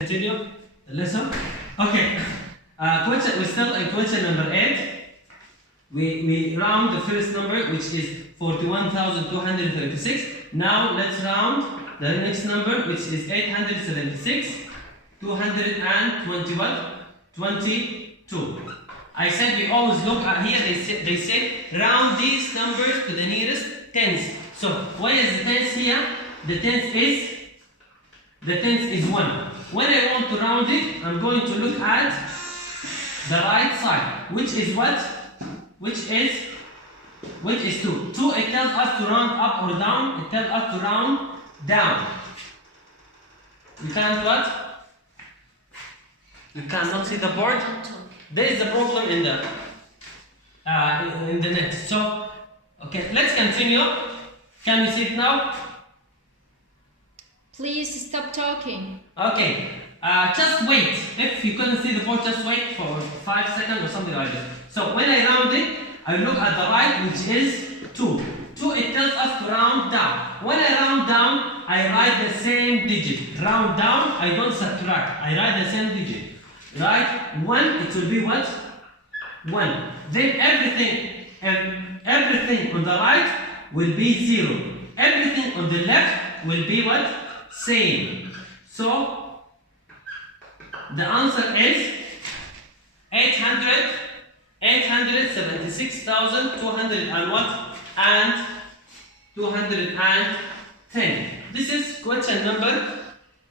Continue the lesson. Okay. We're still in question number 8. We round the first number, which is 41,236. Now let's round the next number, which is 876, 220 what? 22. I said we always look at here. They said round these numbers to the nearest tens. So what is the tens here? The tens is 1. When I want to round it, I'm going to look at the right side, which is what? Which is 2. 2, it tells us to round up or down. It tells us to round down. You can't what? You cannot see the board. There is a problem in the net. So, okay, let's continue. Can you see it now? Please stop talking. Okay, just wait. If you couldn't see the board, just wait for 5 seconds or something like that. So when I round it, I look at the right, which is 2. 2, it tells us to round down. When I round down, I write the same digit. Round down, I don't subtract. I write the same digit. Right? 1, it will be what? 1. Then everything on the right will be 0. Everything on the left will be what? Same. So the answer is 876,200 and what? And 210. This is question number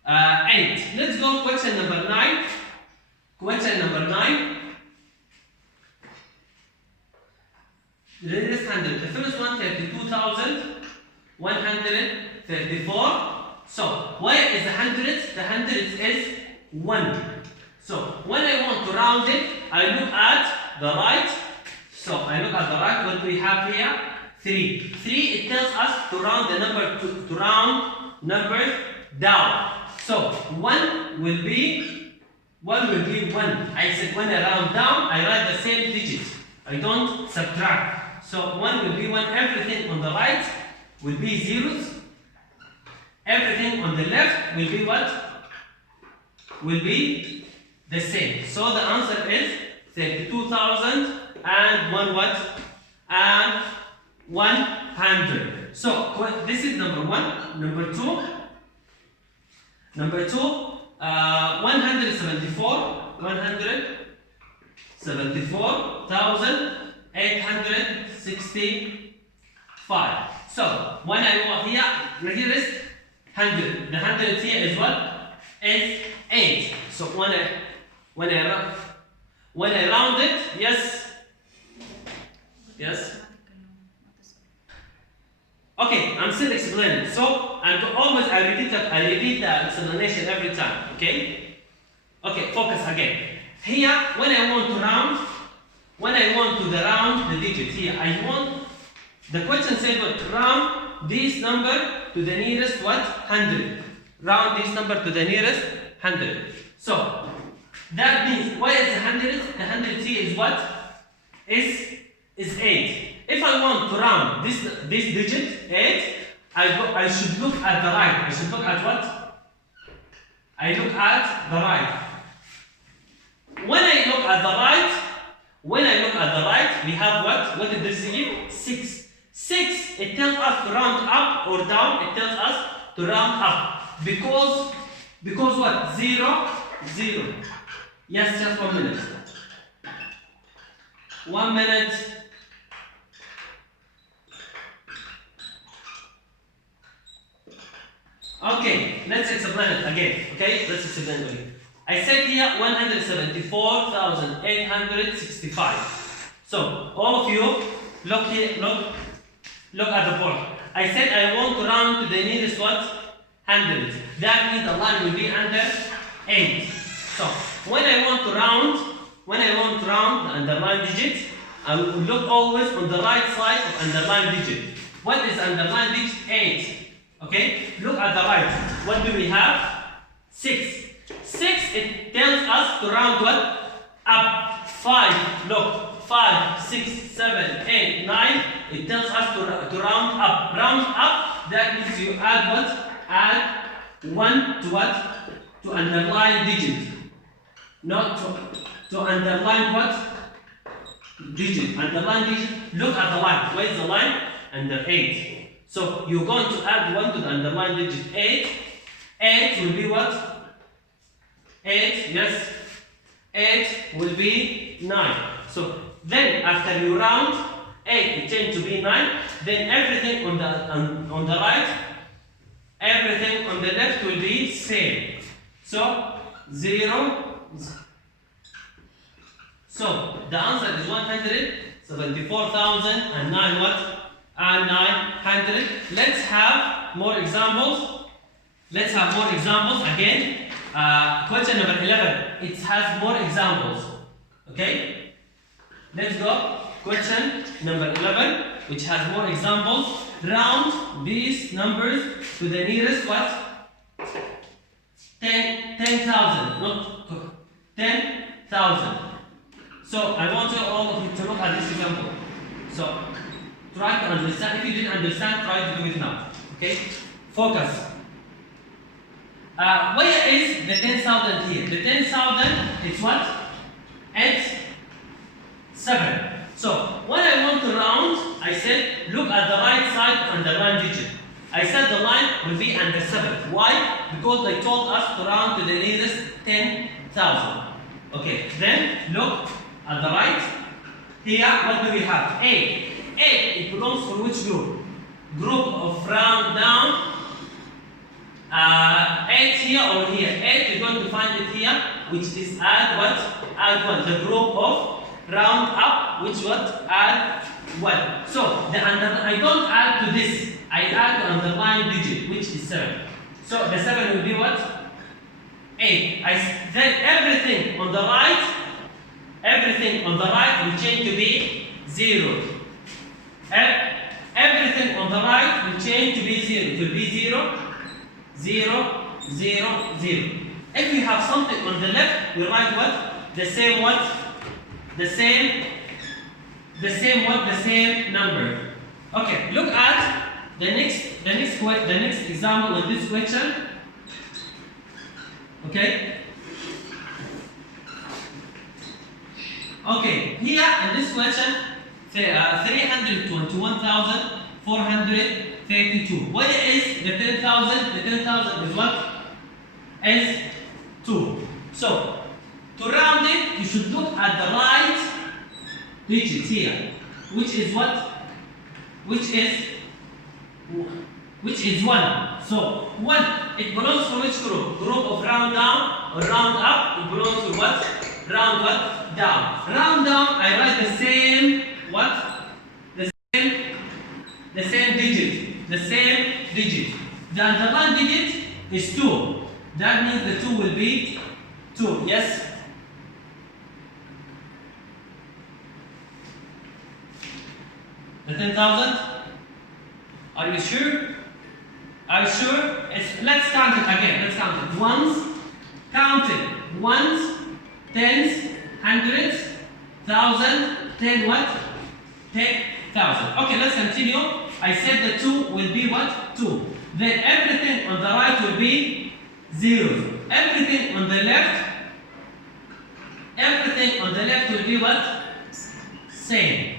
8. Let's go question number 9. Question number 9. This 100. The first one 32,134. So, where is the hundredth? The hundredth is 1. So, when I want to round it, I look at the right. So, I look at the right. What do we have here? 3. 3, it tells us to round the number to round numbers down. So, 1 will be 1. I said when I round down, I write the same digit. I don't subtract. So, 1 will be 1. Everything on the right will be zeros. Everything on the left will be what? Will be the same. So the answer is 32,000 and 1 what? And 100. So this is number 1. Number 2. Number 2. 174,865. So when I go here, here is 100. The 100 here is what? Is 8. So when I round it, yes. Okay, I'm still explaining. So I repeat the explanation every time. Okay, focus again. Here, when I want to round the digit here, the question said what? Round this number to the nearest what? 100. Round this number to the nearest 100. So that means what is the 100? The 100 here is what? Is 8. If I want to round this digit 8, I should look at the right. I should look at what? I look at the right. When I look at the right, we have what? What did this give? 6. 6, it tells us to round up or down. It tells us to round up. Because what? 0, 0. Yes, just 1 minute. 1 minute. Okay, let's explain it again. I said here 174,865. So all of you look here, look at the board. I said I want to round to the nearest what? 100. That means the line will be under 8. So when I want to round the underlined digit, I will look always on the right side of underlined digit. What is underlined digit? 8. Okay? Look at the right. What do we have? 6. 6, it tells us to round what? Up. 5. Look. 5, 6, 7, 8, 9. It tells us to round up. Round up, that means you add what? Add 1 to what? to underline digit. Not to underline what? Digit. Underline digit. Look at the line. Where is the line? Under 8. So you're going to add 1 to the underline digit. 8. 8 will be what? 8. Yes. 8 will be 9. So then after you round, 8 it changed to be 9. Then everything on the right, everything on the left will be same. So 0. So the answer is 174,009 what? And 900. Let's have more examples. Let's have more examples again. Question number 11. It has more examples. Okay? Let's go. Question number 11, which has more examples. Round these numbers to the nearest what? 10,000. Not 10,000. So I want you all of you to look at this example. So try to understand. If you didn't understand, try to do it now. Okay? Focus. Where is the 10,000 here? The 10,000 is what? It's 7. So when I want to round, I said look at the right side of underline digit. I said the line will be under 7. Why? Because they told us to round to the nearest 10,000. Okay, then look at the right. Here, what do we have? 8. 8, it belongs for which group? Group of round down. 8 here or here. 8, you're going to find it here, which is add what? Add 1. The group of round up, which what? Add 1. So, I don't add to this. I add to underline digit, which is 7. So, the 7 will be what? 8. Then everything on the right, will change to be 0. Everything on the right will change to be 0. It will be 0, 0, 0, 0. If you have something on the left, we write what? The same what? The same number. Okay, look at the next example of this question. Okay. Okay, here in this question, 321,432. What is the 10,000? The 10,000 is what? Is 2. So, to round it, you should look at the right digit here, which is what? Which is 1. So 1, it belongs to which group? Group of round down or round up? It belongs to what? Round what? Down. Round down, I write the same what? The same digit. The same digit. The underline digit is 2. That means the 2 will be 2. Yes? The 10,000? Are you sure? Are you sure? Let's count it again. Let's count it. Ones, count it. Ones, tens, hundreds, thousand, 10 what? 10,000. Okay, let's continue. I said the 2 will be what? 2. Then everything on the right will be zeros. Everything on the left will be what? Same.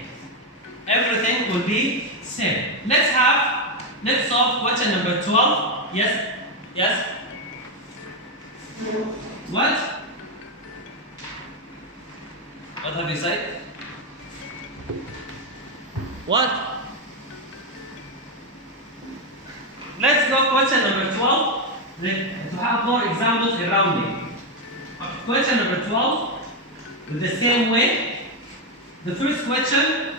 Everything will be same. Let's solve question number 12. Yes? Yes? What? What have you said? What? Let's go question number 12 to have more examples in rounding. Question number 12 with the same way. The first question,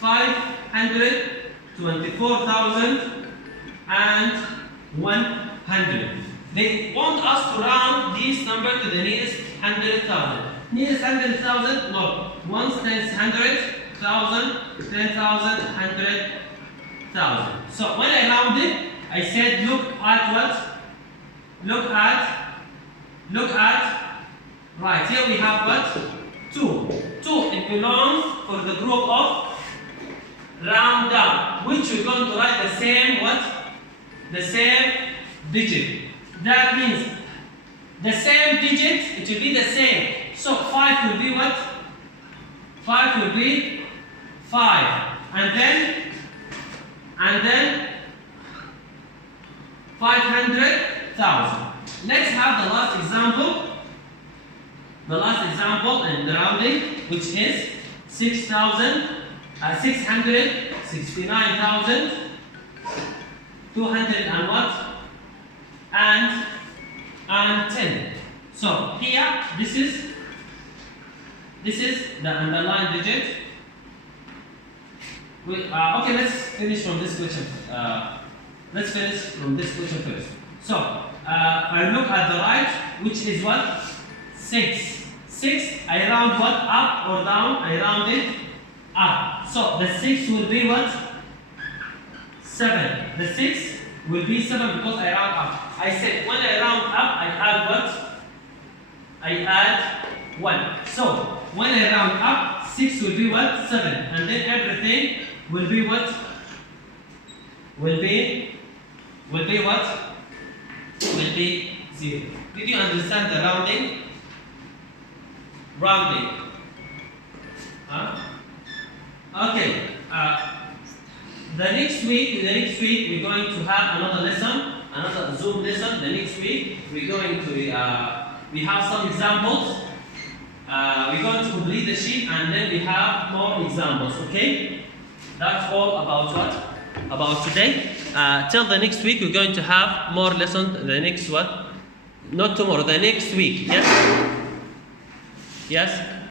524,100. They want us to round this number to the nearest 100,000. Nearest 100,000? No. Once times 100,000, 10,000, 100,000. So when I round it, I said look at what? Look at right. Here we have what? 2. 2. It belongs for the group of round down, which we're going to write the same what? The same digit. That means the same digit, it will be the same. So 5 will be what? 5 will be 5. And then 500,000. Let's have the last example. The last example in the rounding, which is 669,200 and what? And 10. So here, this is the underlined digit. Okay, let's finish from this question. Let's finish from this question first. So I look at the right, which is what? 6. 6. I round what? Up or down? I round it up. So the 6 will be what? 7. The 6 will be 7 because I round up. I said when I round up, I add what? I add 1. So when I round up, 6 will be what? 7. And then everything will be what? Will be what? Will be 0. Did you understand the rounding? Rounding. Huh? Okay. The next week we're going to have another lesson, another Zoom lesson. The next week we're going to we have some examples. We're going to complete the sheet and then we have more examples. Okay. That's all about what? About today. Till the next week, we're going to have more lessons. The next what? Not tomorrow, the next week. Yes? Yes?